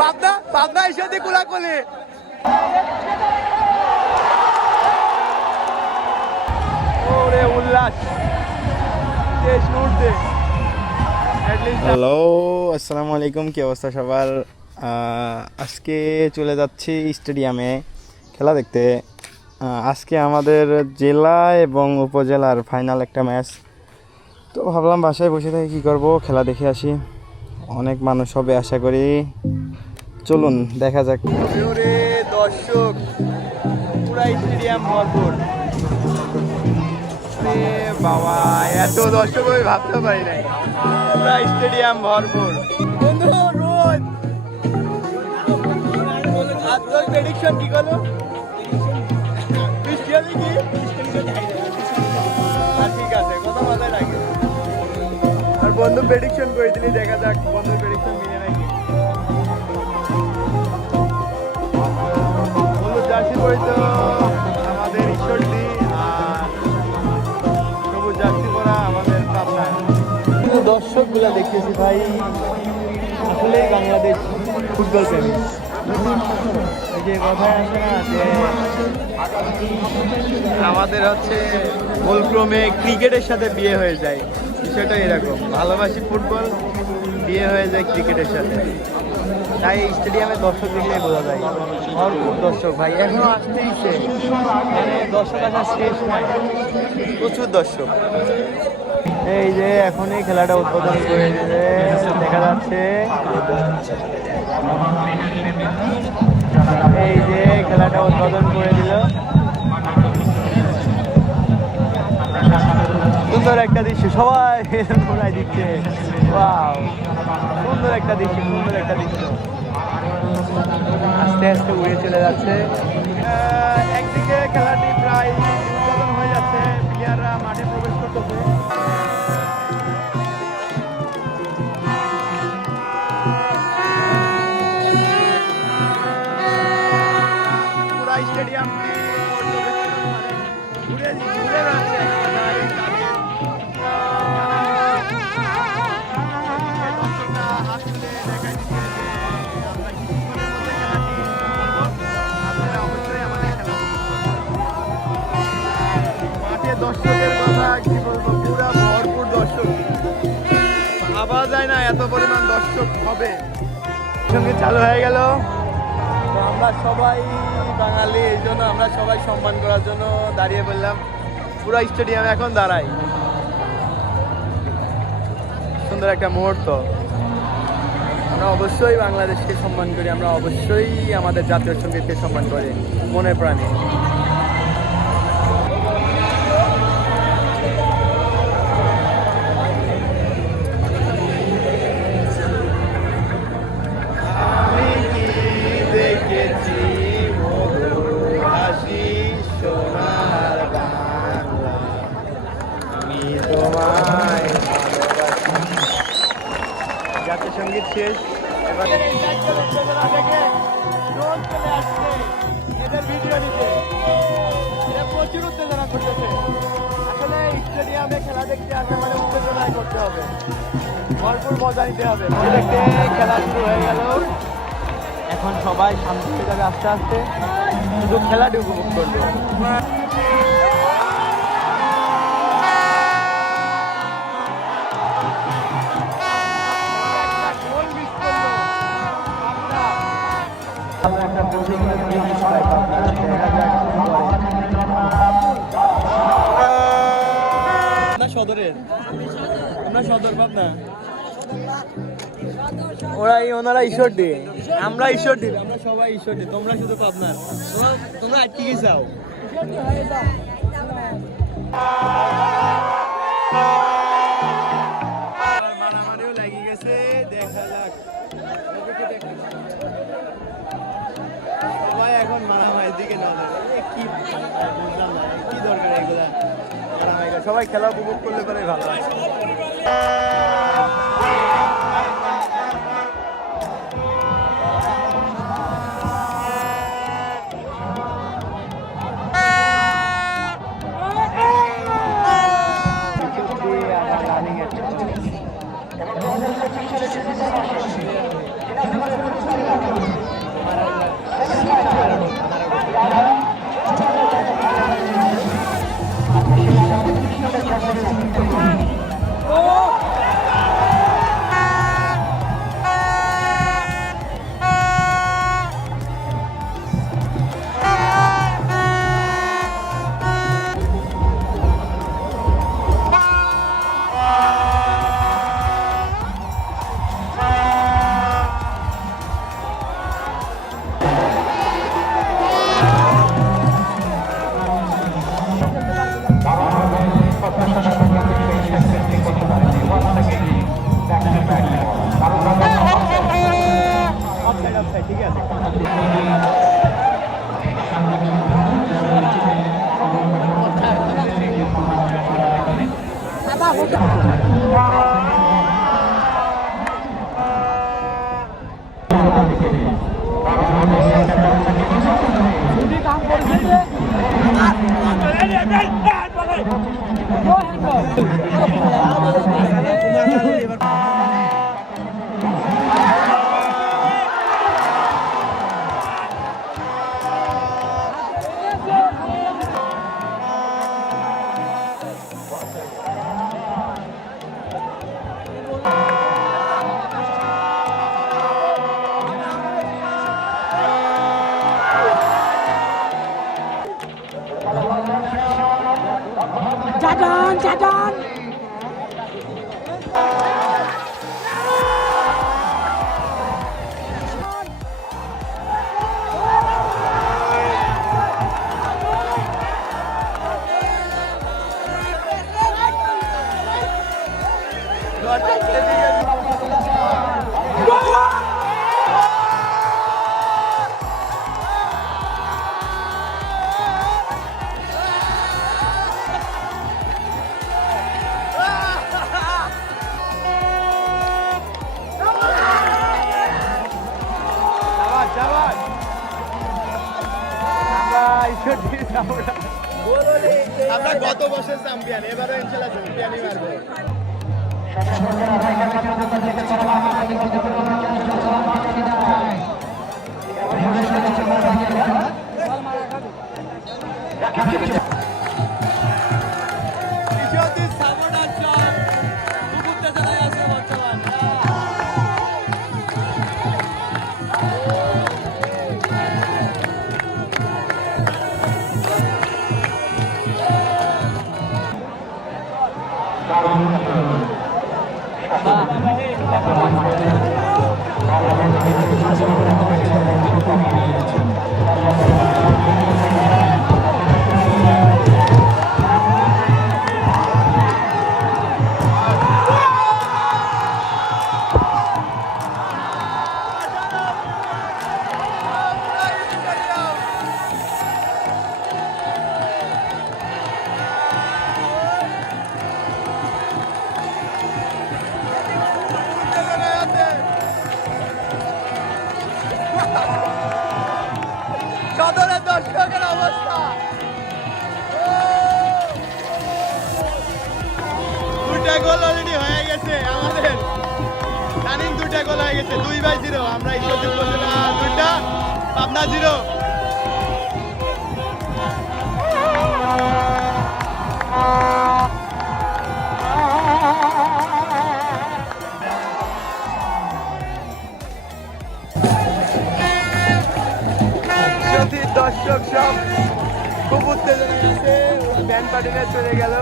পাবনা পাবনা এসে কোলাকুলি ওরে উল্লাস দেশ নড়ছে। হ্যালো আসসালামু আলাইকুম, কি অবস্থা সবার? আজকে চলে যাচ্ছি স্টেডিয়ামে খেলা দেখতে। আজকে আমাদের জেলা এবং উপজেলার ফাইনাল একটা ম্যাচ, তো ভাবলাম বাসায় বসে থেকে কী করবো, খেলা দেখে আসি। অনেক মানুষ হবে আশা করি, চলুন দেখা যাক। ওরে দর্শক পুরা স্টেডিয়াম ভরপুর। বাবা এত দর্শক আমি ভাবতে পারি নাই, পুরা স্টেডিয়াম ভরপুর। বন্ধু রোজ আপনার প্রেডিকশন কি করলো? বৃষ্টি হবে কি? ঠিক আছে, কথা মাথায় রাখে। আর বন্ধু প্রেডিকশন করে দিলি, দেখা যাক বন্ধুর প্রেডিকশন মিলে নাকি। বন্ধু জার্সি পরিত আমাদের ঈশ্বরদী, আর সবুজ জার্সি পরা আমাদের পাবনা। কিন্তু দর্শকগুলা দেখতেছি ভাই, আসলেই বাংলাদেশ ফুটবল প্রেমী। এই যে কথায় আসে না যে আমাদের হচ্ছে ভুলক্রমে ক্রিকেটের সাথে বিয়ে হয়ে যায়, বিষয়টা এরকম। ভালোবাসি ফুটবল, বিয়ে হয়ে যায় ক্রিকেটের সাথে। তাই স্টেডিয়ামে দর্শক দেখলেই বোঝা যায়, ভরপুর দর্শক ভাই, এখনো আসতেইছে, মানে দর্শক আসা শেষ নাই, প্রচুর দর্শক। এই যে এখনই খেলাটা উদ্বোধন করে দিলে দেখা যাচ্ছে, এই যে খেলাটা উদ্বোধন করে দিল। সুন্দর একটা দৃশ্য, সবাই ঘোরায় দিচ্ছে। ওয়াও, সুন্দর একটা দৃশ্য, সুন্দর একটা দৃশ্য। আস্তে আস্তে উড়ে চলে যাচ্ছে। একদিকে খেলাটি প্রায় উদ্বোধন হয়ে যাচ্ছে, প্লেয়াররা মাঠে প্রবেশ করতেছে। পুরা স্টেডিয়ামটি ঘুরে ঘুরে বেড়াচ্ছে। দর্শকের কথা কি বলবো, পুরা ভরপুর দর্শক, ভাবা যায় না এত পরিমাণ দর্শক হবে। সঙ্গে চালু হয়ে গেল, তো আমরা সবাই বাঙালি, এই জন্য আমরা সবাই সম্মান করার জন্য দাঁড়িয়ে পড়লাম পুরা স্টেডিয়ামে। এখন দাঁড়াই, সুন্দর একটা মুহূর্ত। আমরা অবশ্যই বাংলাদেশকে সম্মান করি, আমরা অবশ্যই আমাদের জাতীয় সঙ্গীতকে সম্মান করি মনে প্রাণে। জাতীয় সঙ্গীত শেষ, এবার প্রচুর উত্তেজনা করতেছে। আসলে স্টেডিয়ামে খেলা দেখতে আসে মানে উত্তেজনায় করতে হবে, ভরপুর মজা নিতে হবে। দেখতে খেলা শুরু হয়ে গেল, এখন সবাই শান্তি হয়ে যাবে আস্তে আস্তে, শুধু খেলাটি উপভোগ করবে। সদরের আমরা সদর পাবনা, ওনারা ঈশ্বরদী, আমরা ঈশ্বরদী, আমরা সবাই ঈশ্বরদী, তোমরা শুধু পাবনা। তোমরা আটকে কি চাও? মারামারিও লেগে গেছে, দেখা যাক। সবাই এখন মারামারির দিকে নজর, কি বুঝলাম না, কি দরকার এগুলা মারামারি? সবাই খেলা উপভোগ করলে পরে ভালো হয়। ঠিক আছে। Jadon, Jadon. আমরা গত বছর চ্যাম্পিয়ন, এবারও ইনশাআল্লাহ চ্যাম্পিয়নই মারবো। সদরের দর্শকের অবস্থা, দুইটা গোল অলরেডি হয়ে গেছে আমাদের, রানিং দুইটা গোল হয়ে গেছে, 2-0। আমরা ঈশ্বরদীপ উপজেলা 2টা, পাবনা 0। দর্শক সব খুব উত্তেজনায় আছে, ব্যান্ড পার্টি নিয়ে চলে গেল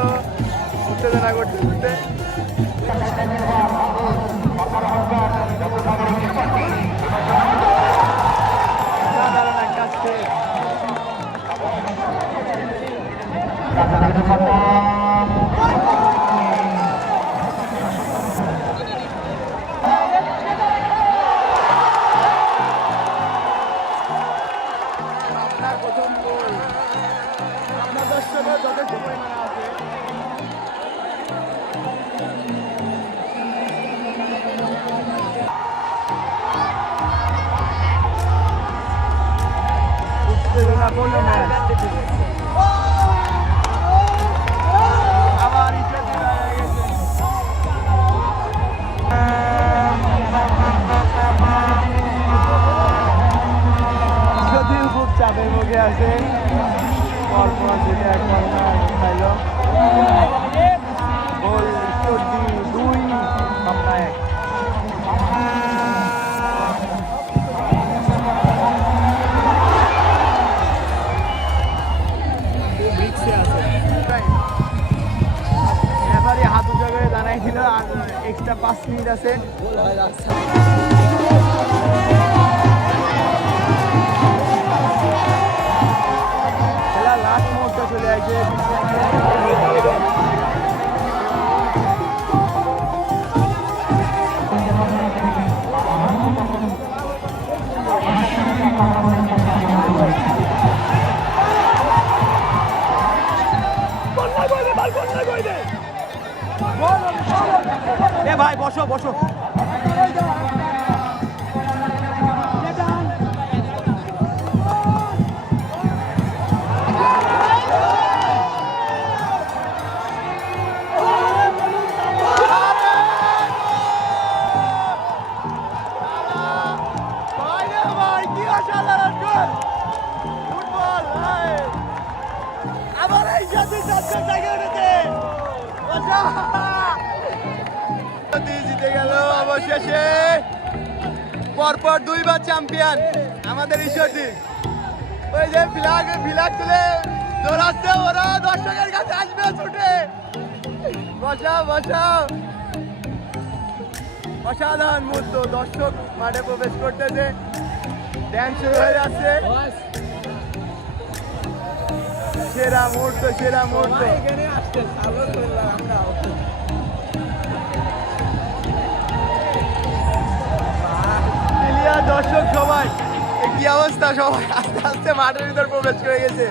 উত্তেজনা করতে করতে। প্রথম গোল আপনার দর্শকের যথেষ্ট পরিমাণে আছে। উত্তেজনাপূর্ণ ম্যাচ, আবার যদিও খুব চাপের মুখে আছে, পরপর যেটা একবার খাইল গোল ঈশ্বরদী 2, পাবনা 1। এবারে হাত উঁচা করে দাঁড়াই ছিল, আর এক্সট্রা 5 মিনিট আছে। খেলা লাস্ট মুহূর্তে চলে আসে। বসো। জিতে গেল অবশেষে, পরপর 2 বার চ্যাম্পিয়ন আমাদের ঈশ্বরদী। ওই যে ফ্ল্যাগ তুলে দৌড়াচ্ছে ওরা, দর্শকের কাছে আসবে ছুটে। বসাও বসাও, অসাধারণ মুহূর্ত। দর্শক মাঠে প্রবেশ করতেছে, ড্যান্স শুরু হয়ে যাচ্ছে। সেরা মুহূর্ত, সেরা মুহূর্ত। দর্শক সবাই কি অবস্থা, সবাই আস্তে আস্তে মাঠের ভিতর প্রবেশ করে গেছে।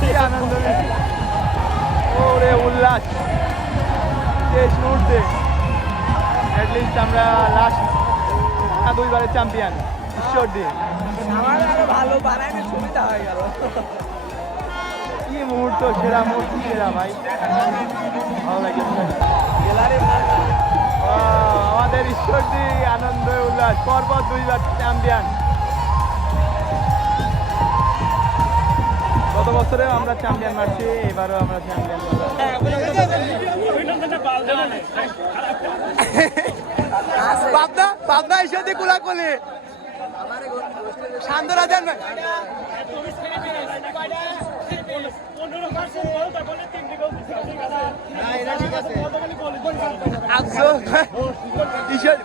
কি আনন্দ, ওরে উল্লাস শেষ মুহূর্তে। অ্যাটলিস্ট আমরা লাস্ট 2 বারের চ্যাম্পিয়ন ঈশ্বরদী। ভালো বানাইলে সুবিধা হয়ে গেল। কি মুহূর্ত, সেরা মুহূর্ত, সেরা ভাই, ভালো লাগছে। আমাদের ঈশ্বরদী আনন্দ উল্লাস, পরপর 2 বার চ্যাম্পিয়ন। গত বছরেও আমরা চ্যাম্পিয়ন মারছি, এবারও আমরা চ্যাম্পিয়ন। পাবনা ঈশ্বরদী কুলাকুলি শান্তরা দেন।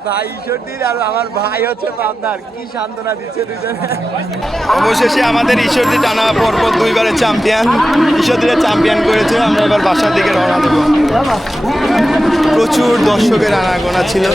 ভাই ঈশ্বরদীর আর আমার ভাই হচ্ছে পাবনার, কি সান্ত্বনা দিচ্ছে দুজনে। অবশেষে আমাদের ঈশ্বরদী টানা পরপর 2 বারের চ্যাম্পিয়ন, ঈশ্বরদীরা চ্যাম্পিয়ন করেছে। আমরা এবার বাসার দিকে রওনা দেব। প্রচুর দর্শকের আনাগোনা ছিল।